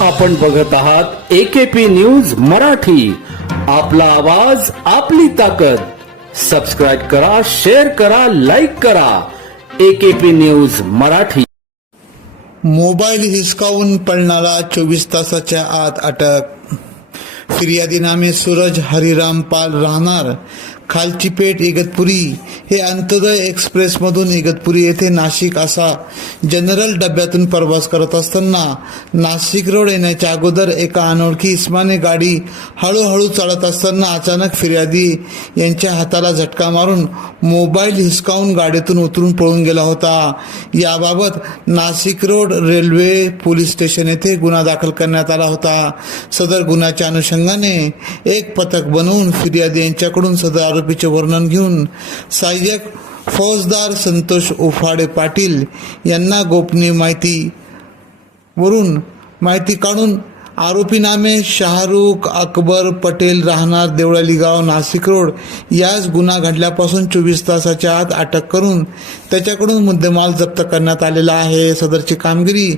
आपण बघत आहात एकेपी न्यूज मराठी. आपला आवाज आपली ताकद. सबस्क्राईब करा शेअर करा लाईक करा. AKP news Marathi. मोबाईल हिसकावून पळणारा चोवीस तासाच्या आत अटक. फिर्यादी नामे सूरज हरिराम पाल राहणार. खालची पेठ इगतपुरी हे अंत्योदय एक्सप्रेसमधून इगतपुरी येथे नाशिक असा जनरल डब्यातून प्रवास करत असताना नाशिक रोड येण्याच्या अगोदर एका अनोळखी इस्माने गाडी हळूहळू चालत असताना अचानक फिर्यादी यांच्या हाताला झटका मारून मोबाईल हिसकावून गाडीतून उतरून पळून गेला होता. याबाबत Nashik road railway police station येथे गुन्हा दाखल करण्यात आला होता. सदर गुन्ह्याच्या अनुषंगाने एक पथक बनवून फिर्यादी यांच्याकडून सदर आरोपीचे वर्णन घेऊन सहाय्यक फौजदार संतोष उफाडे पाटील यांना गोपनीय माहिती वरून माहिती काढून आरोपी नामे शाहरुख अकबर पटेल राहणार देवळाली गाव नाशिक रोड. याच गुन्हा घडल्यापासून चोवीस तासाच्या आत अटक करून त्याच्याकडून मुद्देमाल जप्त करण्यात आलेला आहे. सदरची कामगिरी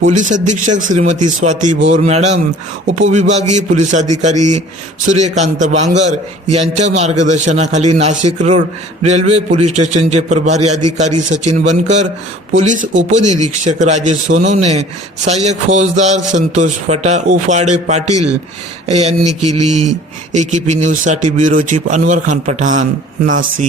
पोलीस अधीक्षक श्रीमती स्वाती भोर मॅडम उपविभागीय पोलीस अधिकारी सूर्यकांत बांगर यांच्या मार्गदर्शनाखाली नाशिक रोड रेल्वे पोलीस स्टेशनचे प्रभारी अधिकारी सचिन बनकर पोलीस उपनिरीक्षक राजेश सोनवणे सहाय्यक फौजदार संतोष फटा उफाडे पाटील यांनी केली. एकेपी न्यूजसाठी ब्युरो चीफ अनवर खान पठाण नाशिक.